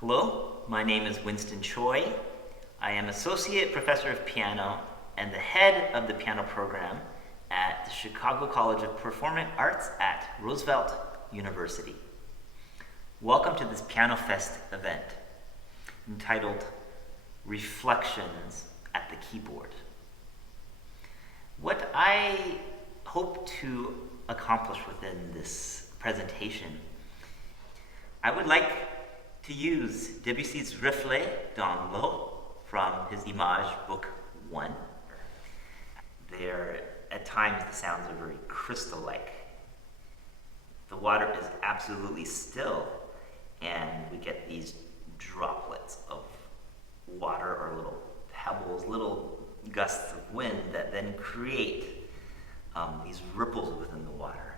Hello, my name is Winston Choi. I am Associate Professor of Piano and the head of the piano program at the Chicago College of Performing Arts at Roosevelt University. Welcome to this PianoFest event entitled Reflections at the Keyboard. What I hope to accomplish within this presentation, I would like to use Debussy's Reflets dans l'eau from his Image Book 1. There, at times, the sounds are very crystal-like. The water is absolutely still, and we get these droplets of water or little pebbles, little gusts of wind that then create these ripples within the water.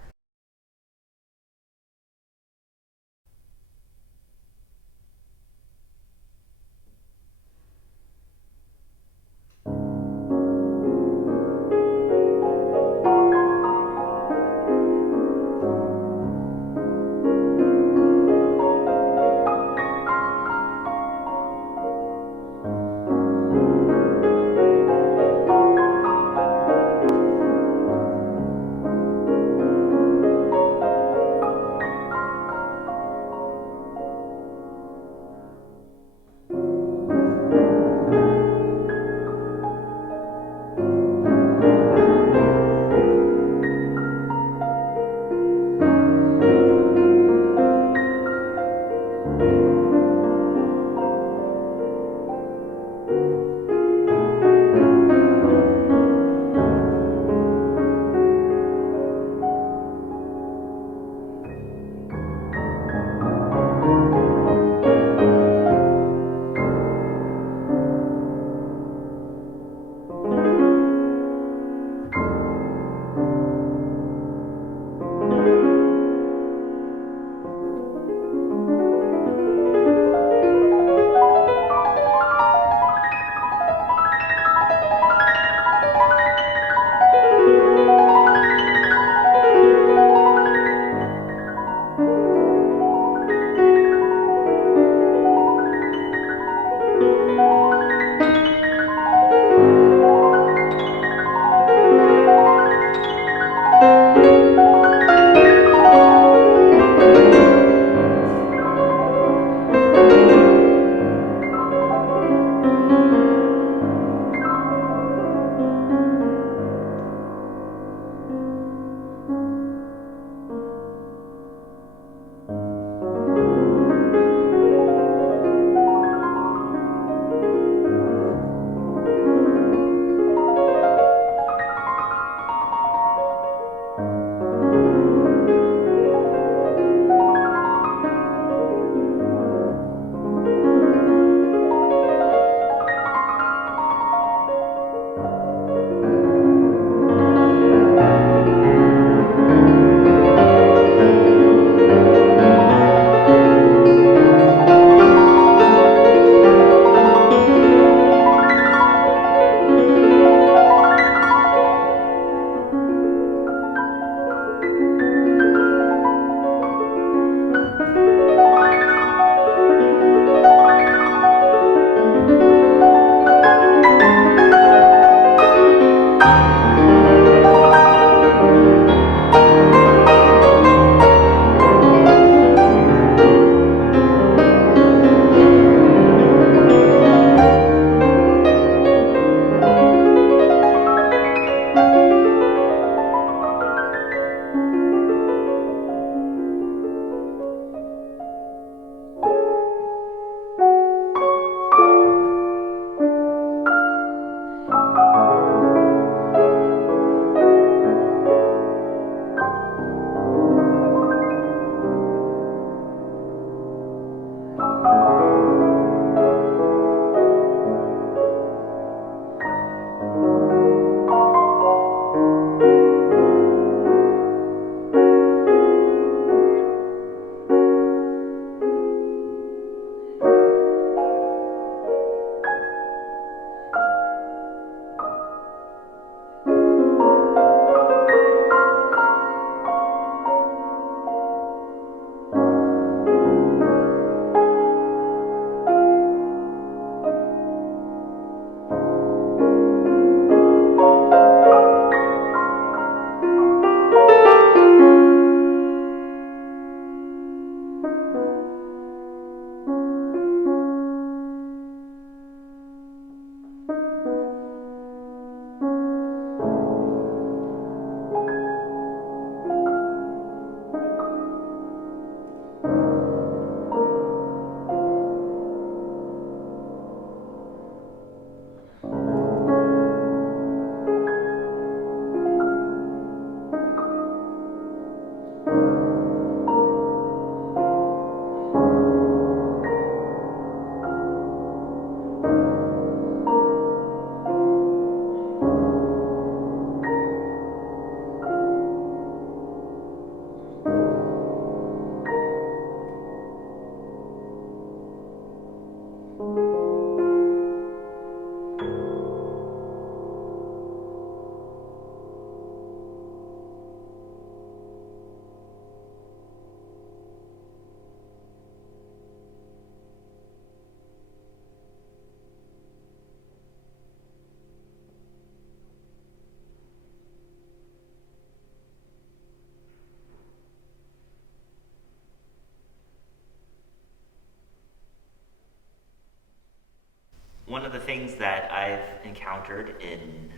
things that I've encountered in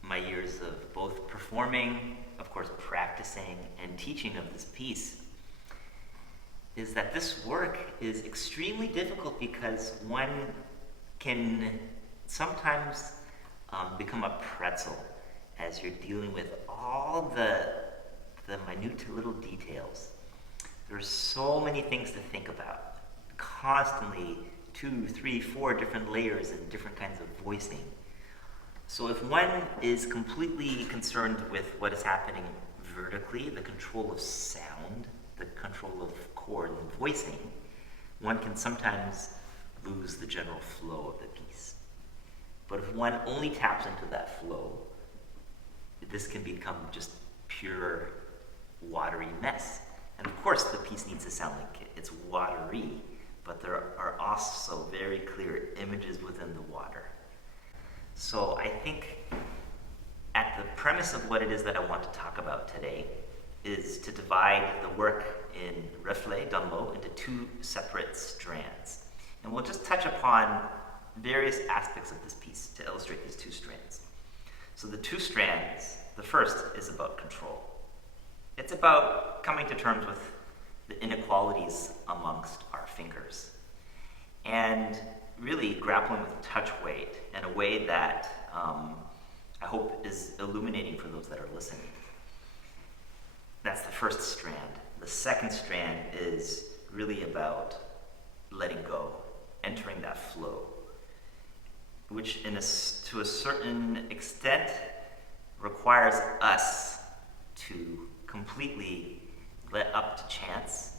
my years of both performing, of course practicing, and teaching of this piece is that this work is extremely difficult because one can sometimes become a pretzel as you're dealing with all the minute little details. There's so many things to think about, constantly 2, 3, 4 different layers and different kinds of voicing. So if one is completely concerned with what is happening vertically, the control of sound, the control of chord and voicing, one can sometimes lose the general flow of the piece. But if one only taps into that flow, this can become just pure watery mess. And of course the piece needs to sound like it's watery, but there are also very clear images within the water. So I think at the premise of what it is that I want to talk about today is to divide the work in Reflets, done low, into 2 separate strands. And we'll just touch upon various aspects of this piece to illustrate these 2 strands. So the 2 strands, the first is about control. It's about coming to terms with the inequalities amongst our fingers and really grappling with touch weight in a way that I hope is illuminating for those that are listening. That's the first strand. The second strand is really about letting go, entering that flow, which to a certain extent requires us to completely let up to chance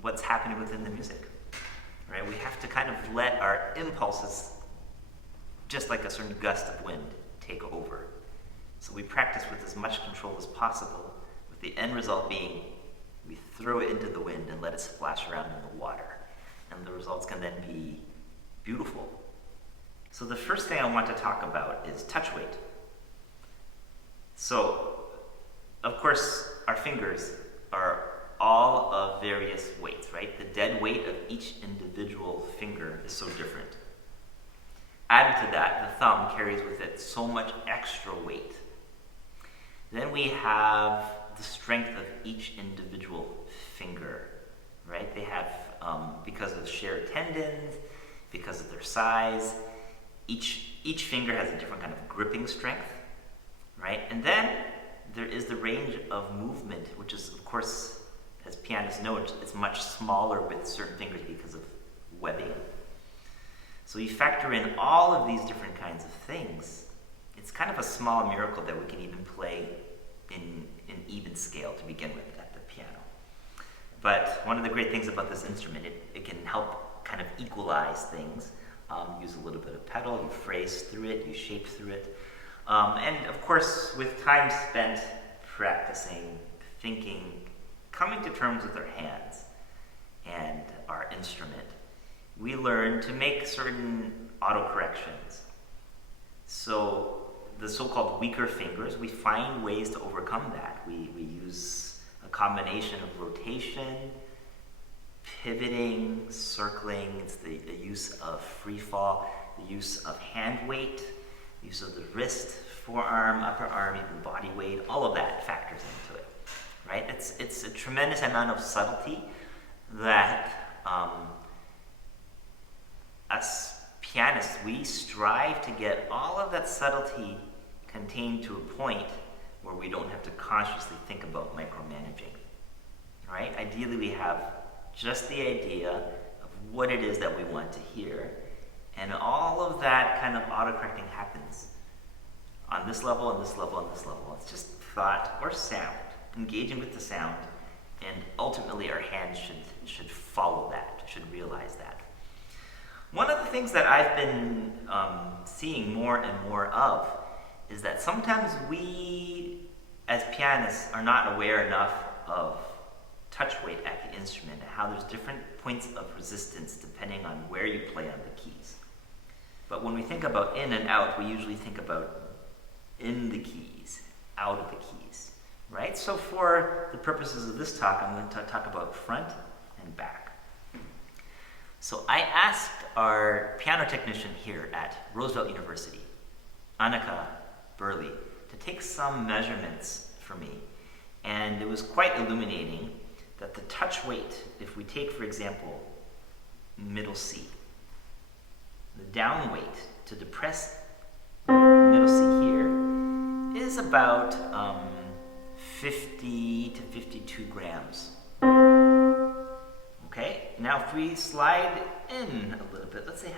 what's happening within the music. Right? We have to kind of let our impulses, just like a certain gust of wind, take over. So we practice with as much control as possible, with the end result being we throw it into the wind and let it splash around in the water. And the results can then be beautiful. So the first thing I want to talk about is touch weight. So, of course, our fingers are all of various weights, right? The dead weight of each individual finger is so different. Added to that, the thumb carries with it so much extra weight. Then we have the strength of each individual finger, right? They have, because of shared tendons, because of their size, each finger has a different kind of gripping strength, right? And then there is the range of movement, which is, of course, as pianists know, it's much smaller with certain fingers because of webbing. So you factor in all of these different kinds of things. It's kind of a small miracle that we can even play in even scale to begin with at the piano. But one of the great things about this instrument, it can help kind of equalize things. Use a little bit of pedal, you phrase through it, you shape through it. And of course, with time spent practicing, thinking, coming to terms with our hands and our instrument, we learn to make certain autocorrections. So the so-called weaker fingers, we find ways to overcome that. We use a combination of rotation, pivoting, circling. It's the use of free fall, the use of hand weight, use of the wrist, forearm, upper arm, even body weight. All of that factors into it, right? It's a tremendous amount of subtlety that us pianists, we strive to get all of that subtlety contained to a point where we don't have to consciously think about micromanaging, right? Ideally, we have just the idea of what it is that we want to hear, and all of that kind of autocorrecting happens on this level, on this level, on this level. It's just thought or sound, engaging with the sound, and ultimately our hands should follow that, should realize that. One of the things that I've been seeing more and more of is that sometimes we, as pianists, are not aware enough of touch weight at the instrument, and how there's different points of resistance depending on where you play on the keys. But when we think about in and out, we usually think about in the keys, out of the keys, right? So for the purposes of this talk, I'm going to talk about front and back. So I asked our piano technician here at Roosevelt University, Annika Burley, to take some measurements for me. And it was quite illuminating that the touch weight, if we take, for example, middle C, the down weight to depress middle C here is about 50 to 52 grams. Okay, now if we slide in a little bit, let's say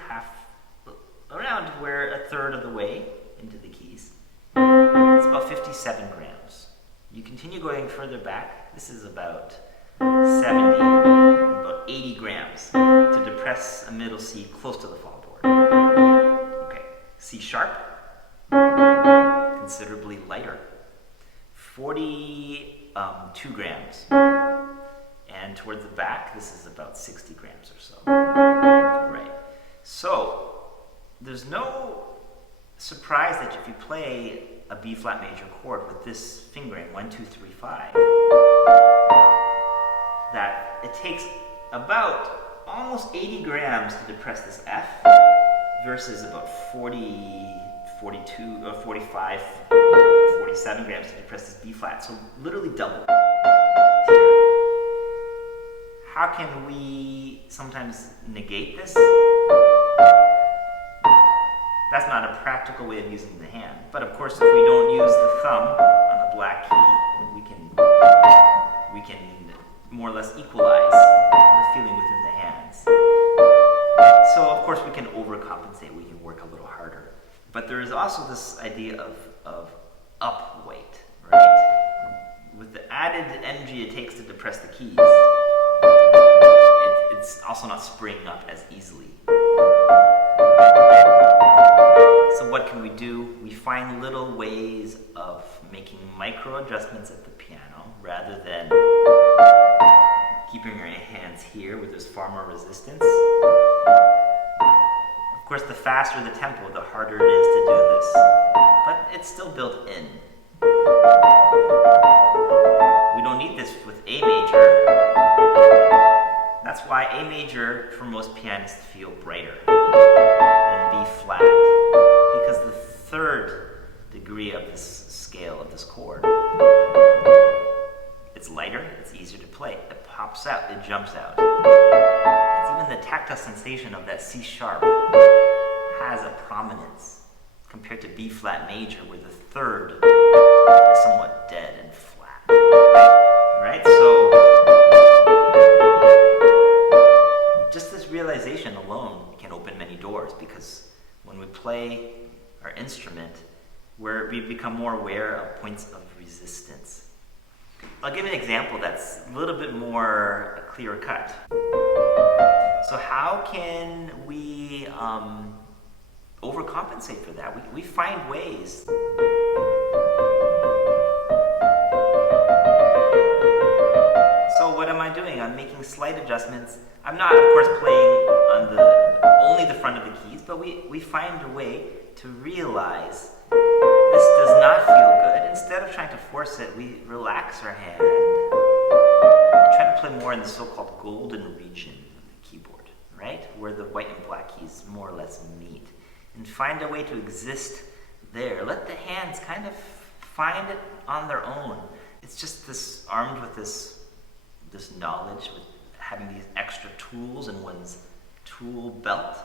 around where a third of the way into the keys, it's about 57 grams. You continue going further back, this is about 70, about 80 grams to depress a middle C close to the fallboard. Okay, C sharp, considerably lighter, 42 grams. And towards the back, this is about 60 grams or so. Right. So there's no surprise that if you play a B flat major chord with this fingering 1, 2, 3, 5, that it takes about almost 80 grams to depress this F versus about 40, 42, 45, 47 grams to depress this B flat. So literally double. How can we sometimes negate this? That's not a practical way of using the hand. But of course, if we don't use the thumb on a black key, we can more or less equalize the feeling within the hands. So of course, we can overcompensate. We can work a little harder. But there is also this idea of up weight, right? With the added energy it takes to depress the keys, it's also not springing up as easily. So what can we do? We find little ways of making micro adjustments at the piano rather than keeping our hands here where there's far more resistance. Of course, the faster the tempo, the harder it is to do this, but it's still built in. We don't need this with A major. That's why A major, for most pianists, feel brighter than B flat, because the third degree of this scale of this chord, it's lighter, it's easier to play, it pops out, it jumps out. It's even the tactile sensation of that C sharp has a prominence compared to B flat major, where the third is somewhat dead and flat. Right? So just this realization alone can open many doors, because when we play our instrument, we become more aware of points of resistance. I'll give an example that's a little bit more clear cut. So how can we overcompensate for that? We find ways. So what am I doing? I'm making slight adjustments. I'm not, of course, playing on only the front of the keys, but we find a way to realize this does not feel good. Instead of trying to force it, we relax our hand and try to play more in the so-called golden region of the keyboard, right? Where the white and black keys more or less meet. And find a way to exist there. Let the hands kind of find it on their own. It's just this, armed with this knowledge, with having these extra tools in one's tool belt,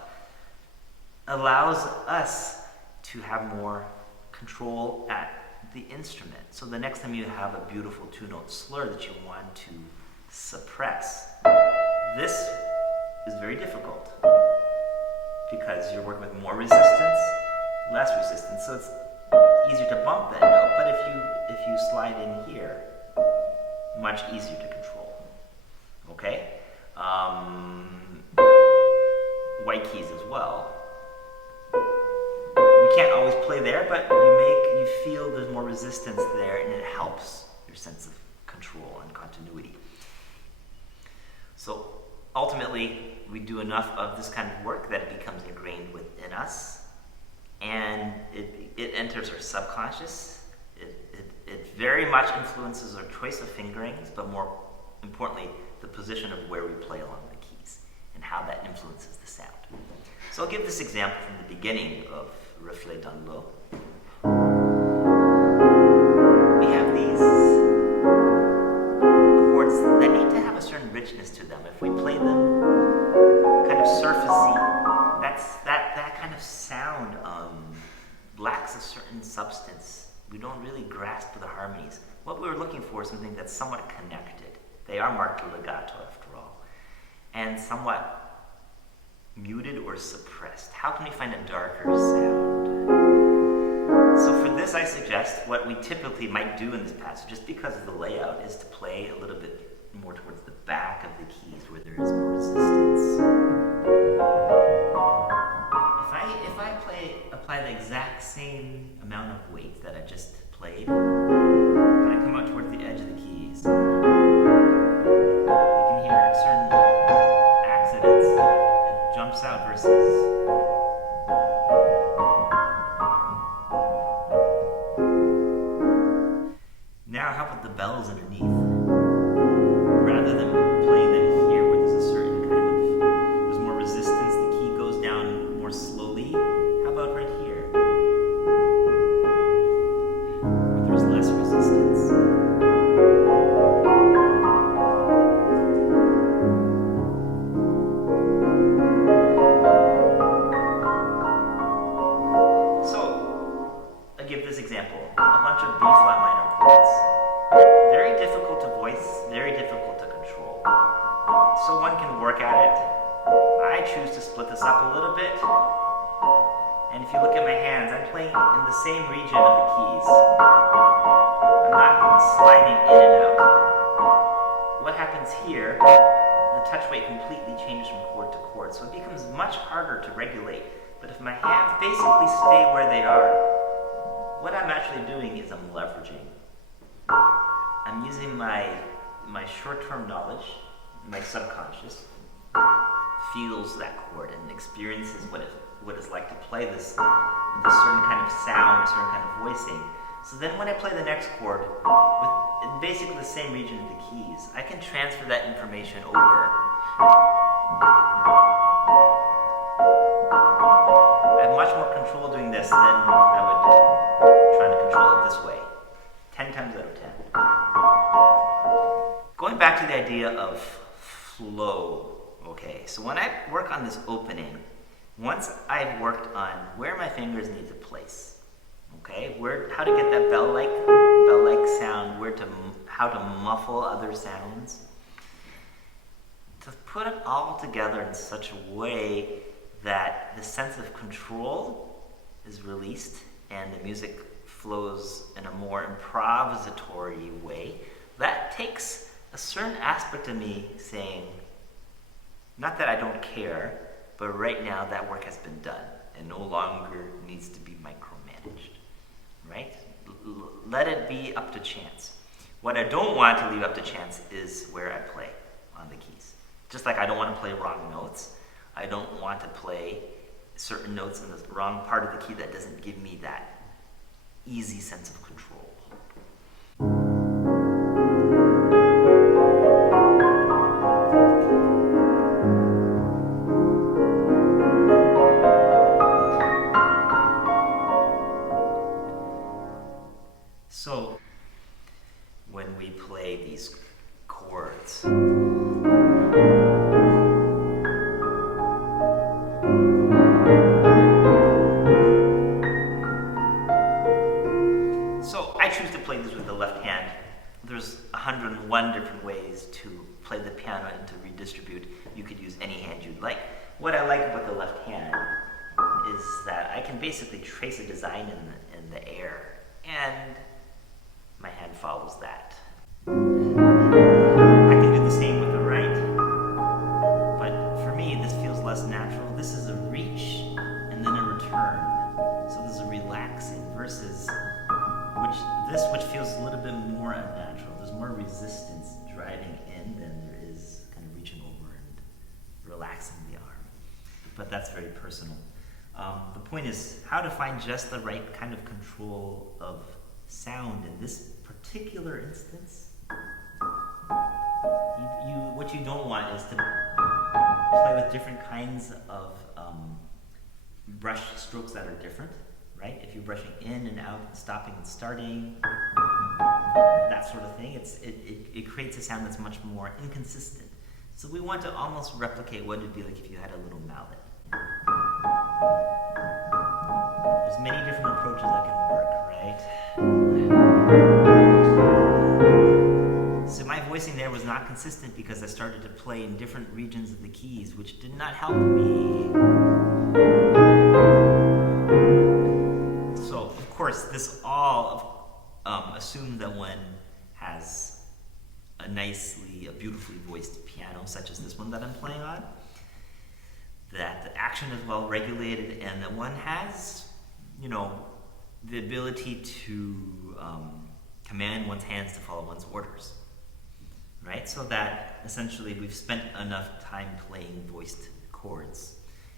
allows us to have more control at the instrument. So the next time you have a beautiful two-note slur that you want to suppress, this is very difficult because you're working with more resistance, less resistance, so it's easier to bump that note. But if you slide in here, much easier to control. Okay? White keys as well. We can't always play there, but you feel there's more resistance there, and it helps your sense of control and continuity. So ultimately, we do enough of this kind of work that it becomes ingrained within us, and it enters our subconscious. It very much influences our choice of fingerings, but more importantly, the position of where we play along the keys and how that influences the sound. So I'll give this example from the beginning of Reflets dans l'eau. We have these chords that need to have a certain richness to them. If we play them kind of surfacey, that kind of sound lacks a certain substance. We don't really grasp the harmonies. What we were looking for is something that's somewhat connected. They are marked legato after all, and somewhat muted or suppressed. How can we find a darker sound? So for this, I suggest what we typically might do in this passage, just because of the layout, is to play a little bit more towards the back of the keys where there is more resistance. If I apply the exact same amount of weight that I just played, but I come out towards the edge of the keys, you can hear certain accidents. It jumps out versus now. How about the bells underneath? Rather than playing them here where there's a certain there's more resistance, the key goes down more slowly. How about right here, where there's less resistance? So, I give this example, a bunch of B flat minor chords. Very difficult to voice, very difficult to control. So one can work at it. I choose to split this up a little bit. And if you look at my hands, I'm playing in the same region of the keys. I'm not sliding in and out. What happens here, the touch weight completely changes from chord to chord, so it becomes much harder to regulate. But if my hands basically stay where they are, what I'm actually doing is I'm leveraging. I'm using my short-term knowledge, my subconscious feels that chord and experiences what it's like to play this with a certain kind of sound, a certain kind of voicing. So then when I play the next chord with basically the same region of the keys, I can transfer that information over. I have much more control doing this than I would trying to control it this way. 10 times out of 10. Going back to the idea of flow, okay, so when I work on this opening, once I've worked on where my fingers need to place, okay, how to get that bell-like sound, how to muffle other sounds, to put it all together in such a way that the sense of control is released and the music flows in a more improvisatory way, that takes a certain aspect of me saying, not that I don't care, but right now that work has been done and no longer needs to be micromanaged, right? Let it be up to chance. What I don't want to leave up to chance is where I play on the keys. Just like I don't want to play wrong notes, I don't want to play certain notes in the wrong part of the key that doesn't give me that easy sense of control. So, when we play these chords, I choose to play this with the left hand. There's 101 different ways to play the piano and to redistribute. You could use any hand you'd like. What I like about the left hand is that I can basically trace a design in the air, and my hand follows that. I can do the same with the right, but for me this feels less natural. This is a reach and then a return. So this is relaxing versus which feels a little bit more unnatural. There's more resistance driving in than there is kind of reaching over and relaxing the arm. But that's very personal. The point is how to find just the right kind of control of sound in this particular instance. What you don't want is to play with different kinds of brush strokes that are different, right? If you're brushing in and out and stopping and starting, that sort of thing, it creates a sound that's much more inconsistent. So we want to almost replicate what it'd be like if you had a little mallet. There's many different approaches that can work, right? So my voicing there was not consistent because I started to play in different regions of the keys, which did not help me. So, of course, this all assumes that one has a beautifully voiced piano, such as this one that I'm playing on, that the action is well regulated, and that one has, the ability to command one's hands to follow one's orders, right? So that essentially we've spent enough time playing voiced chords,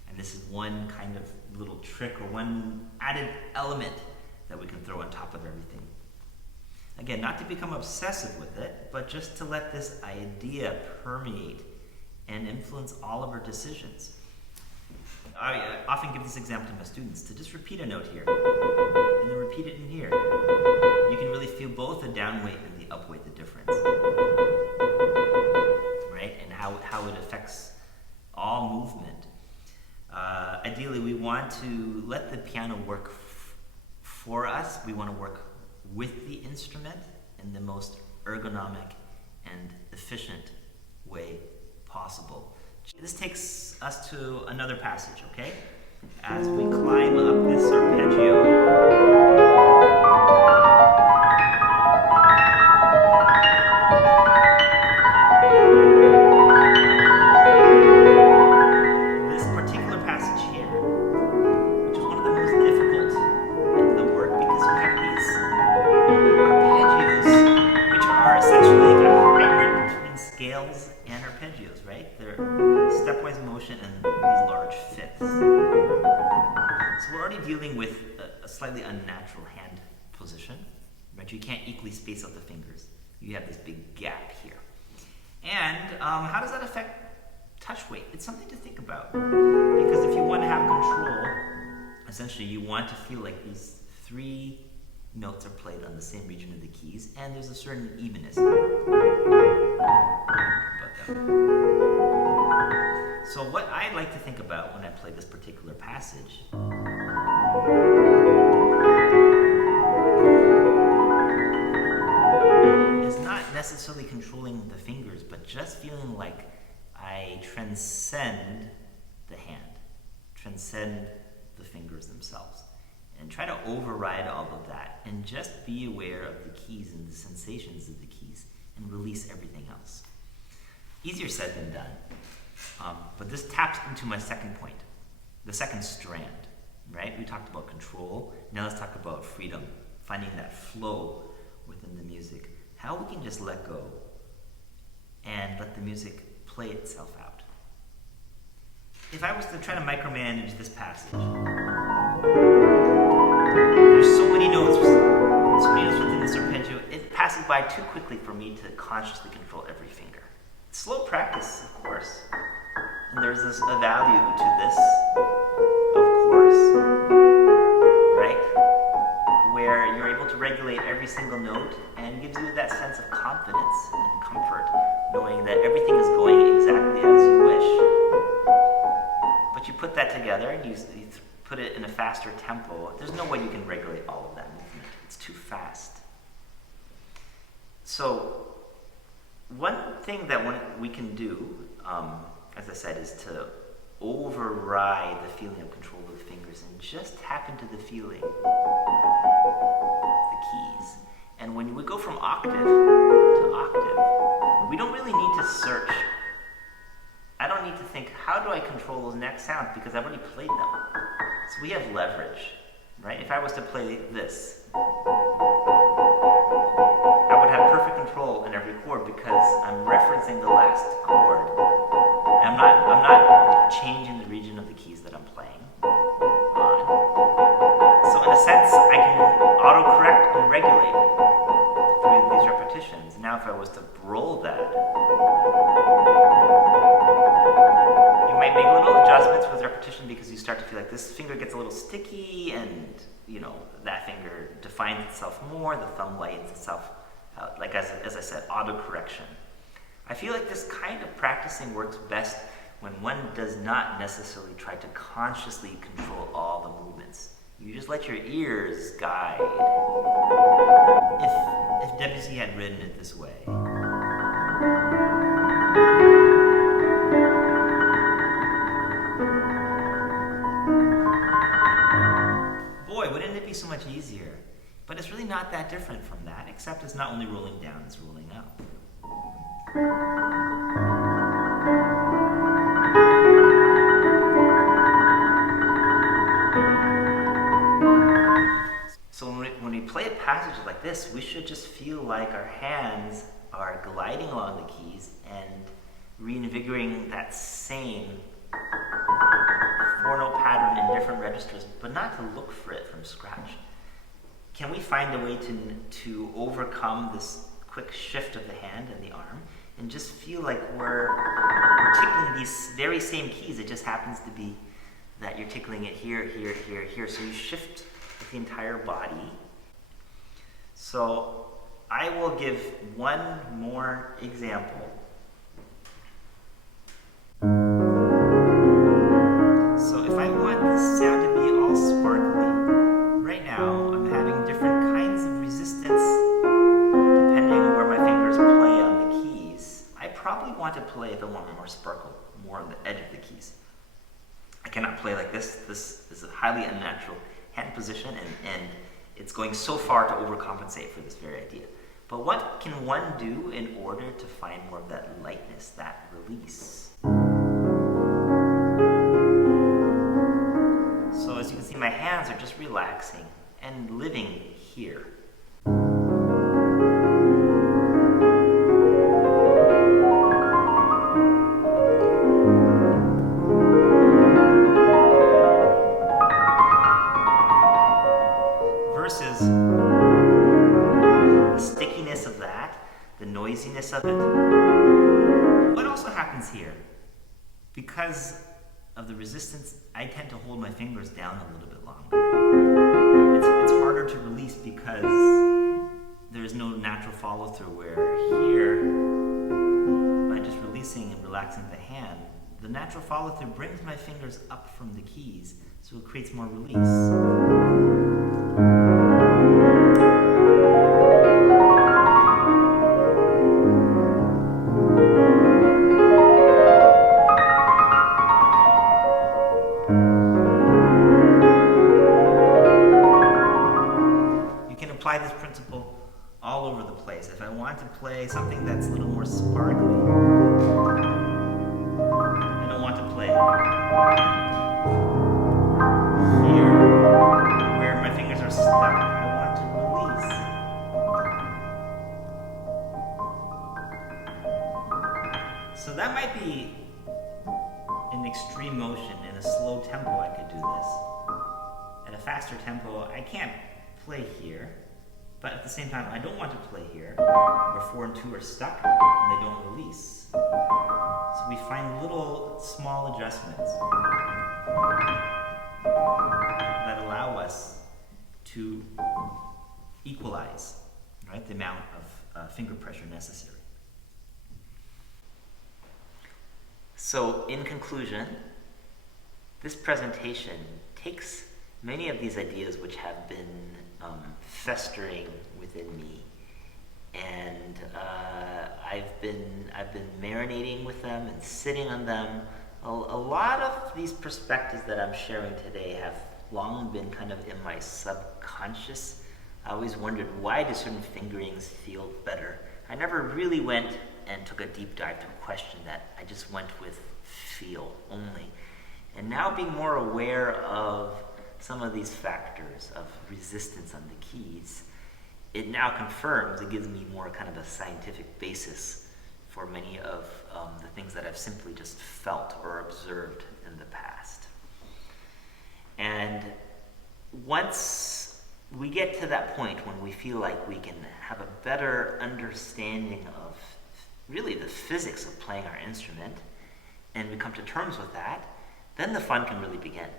and this is one kind of little trick or one added element that we can throw on top of everything. Again, not to become obsessive with it, but just to let this idea permeate and influence all of our decisions. I often give this example to my students, to just repeat a note here, and then repeat it in here. You can really feel both the down weight and the up weight, the difference. Right? And how it affects all movement. Ideally, we want to let the piano work for us. We want to work with the instrument in the most ergonomic and efficient way possible. This takes us to another passage, okay? As we climb up this arpeggio, this particular passage here, which is one of the most difficult in the work because you have these arpeggios, which are essentially a hybrid between scales and arpeggios, right? They're stepwise motion and these large fifths. So we're already dealing with a slightly unnatural hand position, right? You can't equally space out the fingers. You have this big gap here. And how does that affect touch weight? It's something to think about, because if you want to have control, essentially you want to feel like these three notes are played on the same region of the keys, and there's a certain evenness about them. So what I like to think about when I play this particular passage is not necessarily controlling the fingers, but just feeling like I transcend the hand, transcend the fingers themselves, and try to override all of that and just be aware of the keys and the sensations of the keys and release everything else. Easier said than done. But this taps into my second point, the second strand, right? We talked about control. Now let's talk about freedom, finding that flow within the music. How we can just let go and let the music play itself out. If I was to try to micromanage this passage, there's so many notes within this arpeggio, it passes by too quickly for me to consciously control every finger. Slow practice, of course. And there's a value to this, of course, right? Where you're able to regulate every single note and gives you that sense of confidence and comfort, knowing that everything is going exactly as you wish. But you put that together and you put it in a faster tempo, there's no way you can regulate all of that movement. It's too fast. So, one thing that we can do, as I said, is to override the feeling of control of the fingers and just tap into the feeling of the keys. And when we go from octave to octave, we don't really need to search. I don't need to think, how do I control those next sounds? Because I've already played them. So we have leverage, right? If I was to play this, I would have perfect control in every chord because I'm referencing the last chord. I'm not changing the region of the keys that I'm playing on. So in a sense, I can autocorrect and regulate through these repetitions. Now if I was to roll that, repetition because you start to feel like this finger gets a little sticky and, you know, that finger defines itself more, the thumb lightens itself out, like as I said, auto-correction. I feel like this kind of practicing works best when one does not necessarily try to consciously control all the movements. You just let your ears guide. If Debussy had written it this way. Boy, wouldn't it be so much easier? But it's really not that different from that, except it's not only rolling down, it's rolling up. So when we play a passage like this, we should just feel like our hands are gliding along the keys and reinvigorating that same four-note pattern in different registers, but not to look for it from scratch. Can we find a way to overcome this quick shift of the hand and the arm and just feel like we're tickling these very same keys? It just happens to be that you're tickling it here, here, here, here. So you shift the entire body. So I will give one more example. So if I want this sound to be all sparkly, right now I'm having different kinds of resistance depending on where my fingers play on the keys. I probably want to play if I want more sparkle, more on the edge of the keys. I cannot play like this. This is a highly unnatural hand position, and it's going so far to overcompensate for this very idea. But what can one do in order to find more of that lightness, that release? So as you can see, my hands are just relaxing and living here. Versus the stickiness of that, the noisiness of it. What also happens here? Because of the resistance, I tend to hold my fingers down a little bit longer. It's harder to release because there's no natural follow-through, where here, by just releasing and relaxing the hand, the natural follow-through brings my fingers up from the keys, so it creates more release. Apply this principle all over the place. If I want to play something that's a little more sparkly, I don't want to play here where my fingers are stuck. I want to release. So that might be an extreme motion. In a slow tempo I could do this. At a faster tempo I can't play here. But at the same time, I don't want to play here, where 4 and 2 are stuck and they don't release. So we find little small adjustments that allow us to equalize, right, the amount of finger pressure necessary. So in conclusion, this presentation takes many of these ideas which have been festering within me, and I've been marinating with them and sitting on them. A lot of these perspectives that I'm sharing today have long been kind of in my subconscious. I always wondered, why do certain fingerings feel better? I never really went and took a deep dive to question that. I just went with feel only. And now being more aware of some of these factors of resistance on the keys, it now confirms, it gives me more kind of a scientific basis for many of the things that I've simply just felt or observed in the past. And once we get to that point when we feel like we can have a better understanding of really the physics of playing our instrument, and we come to terms with that, then the fun can really begin,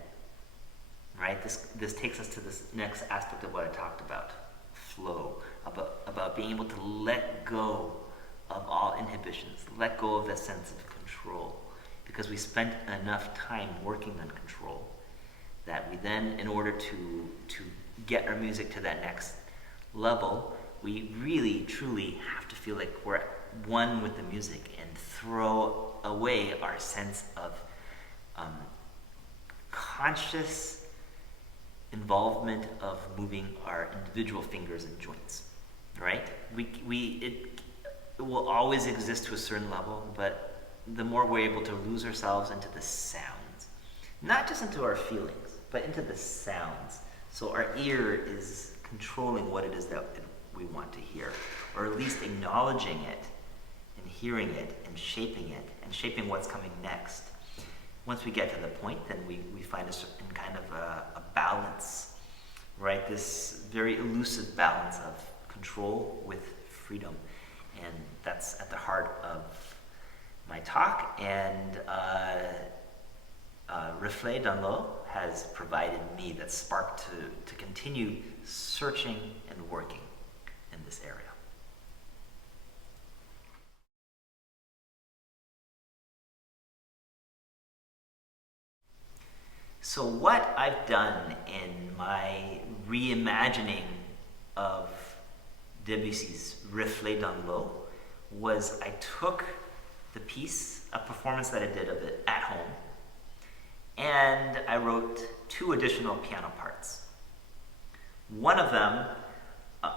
right? This takes us to this next aspect of what I talked about, flow, about being able to let go of all inhibitions, let go of the sense of control, because we spent enough time working on control that we then, in order to get our music to that next level, we really, truly have to feel like we're one with the music and throw away our sense of conscious involvement of moving our individual fingers and joints, right? It will always exist to a certain level, but the more we're able to lose ourselves into the sounds, not just into our feelings, but into the sounds, so our ear is controlling what it is that we want to hear, or at least acknowledging it and hearing it and shaping what's coming next. Once we get to the point, then we find a certain kind of a balance, right? This very elusive balance of control with freedom. And that's at the heart of my talk. And Reflets has provided me that spark to continue searching and working in this area. So what I've done in my reimagining of Debussy's Reflets dans l'eau was I took the piece, a performance that I did of it at home, and I wrote 2 additional piano parts. One of them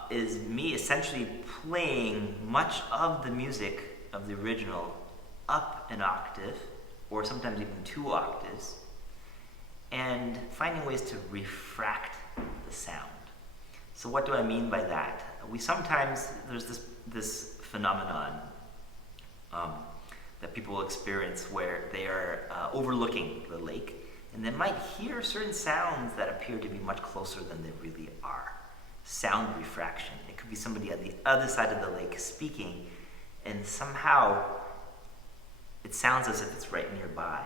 is me essentially playing much of the music of the original up an octave, or sometimes even 2 octaves, and finding ways to refract the sound. So what do I mean by that? There's this phenomenon that people experience where they are overlooking the lake, and they might hear certain sounds that appear to be much closer than they really are. Sound refraction. It could be somebody on the other side of the lake speaking, and somehow it sounds as if it's right nearby.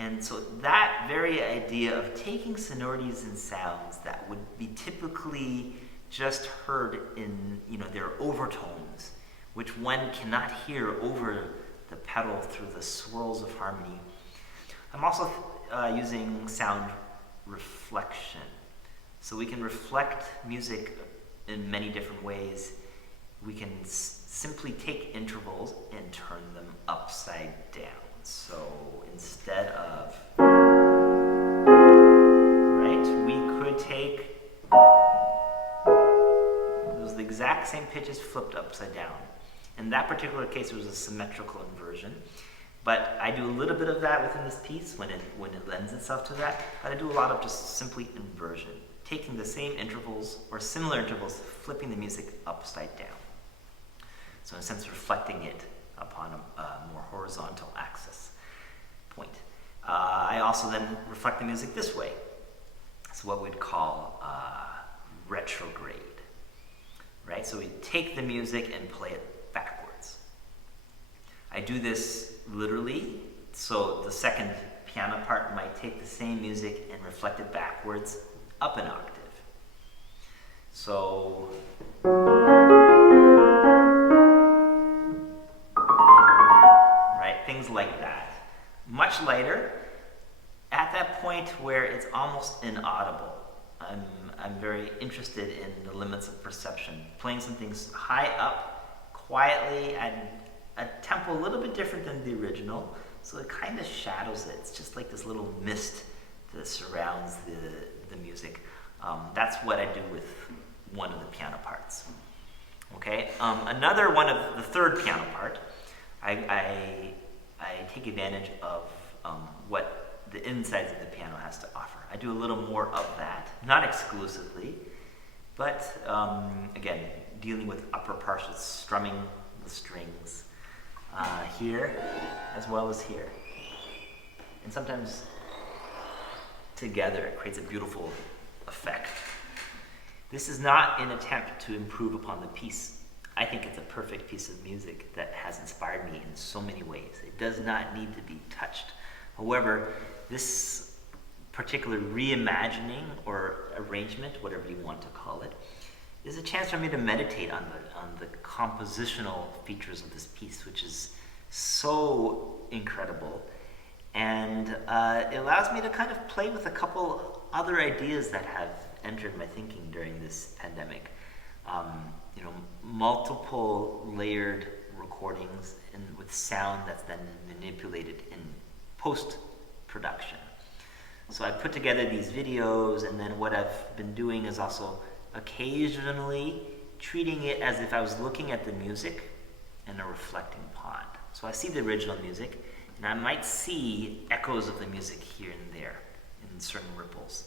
And so that very idea of taking sonorities and sounds that would be typically just heard in, their overtones, which one cannot hear over the pedal through the swirls of harmony. I'm also using sound reflection. So we can reflect music in many different ways. We can simply take intervals and turn them upside down. So instead of, right, we could take those the exact same pitches flipped upside down. In that particular case, it was a symmetrical inversion. But I do a little bit of that within this piece when it lends itself to that. But I do a lot of just simply inversion, taking the same intervals or similar intervals, flipping the music upside down. So in a sense, reflecting it upon a more horizontal axis point. I also then reflect the music this way. It's what we'd call retrograde, right? So we take the music and play it backwards. I do this literally, so the second piano part might take the same music and reflect it backwards up an octave. So, right, things like that. Much lighter, at that point where it's almost inaudible. I'm very interested in the limits of perception. Playing some things high up, quietly, at a tempo a little bit different than the original, so it kind of shadows it. It's just like this little mist that surrounds the music. That's what I do with one of the piano parts. Okay, another one of the third piano part, I take advantage of what the insides of the piano has to offer. I do a little more of that, not exclusively, but again, dealing with upper partials, strumming the strings here as well as here. And sometimes together it creates a beautiful effect. This is not an attempt to improve upon the piece. I think it's a perfect piece of music that has inspired me in so many ways. It does not need to be touched. However, this particular reimagining or arrangement, whatever you want to call it, is a chance for me to meditate on the compositional features of this piece, which is so incredible. And it allows me to kind of play with a couple other ideas that have entered my thinking during this pandemic. Multiple layered recordings and with sound that's then manipulated in post-production. So I put together these videos, and then what I've been doing is also occasionally treating it as if I was looking at the music in a reflecting pond. So I see the original music, and I might see echoes of the music here and there in certain ripples.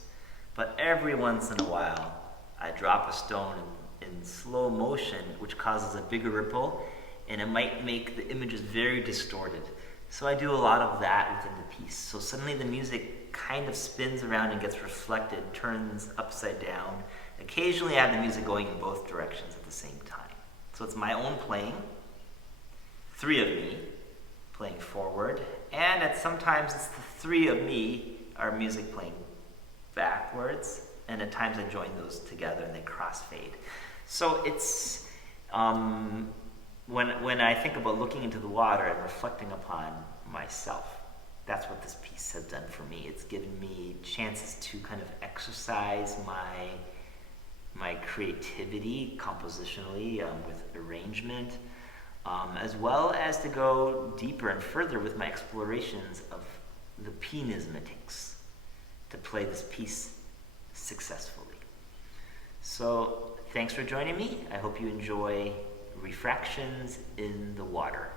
But every once in a while, I drop a stone in slow motion, which causes a bigger ripple, and it might make the images very distorted. So I do a lot of that within the piece. So suddenly the music kind of spins around and gets reflected, turns upside down. Occasionally I have the music going in both directions at the same time. So it's my own playing, three of me playing forward, and sometimes it's the three of me, our music playing backwards, and at times I join those together and they crossfade. So it's, when I think about looking into the water and reflecting upon myself, that's what this piece has done for me. It's given me chances to kind of exercise my creativity compositionally with arrangement, as well as to go deeper and further with my explorations of the pianismatics to play this piece successfully. So thanks for joining me. I hope you enjoy Refractions in the Water.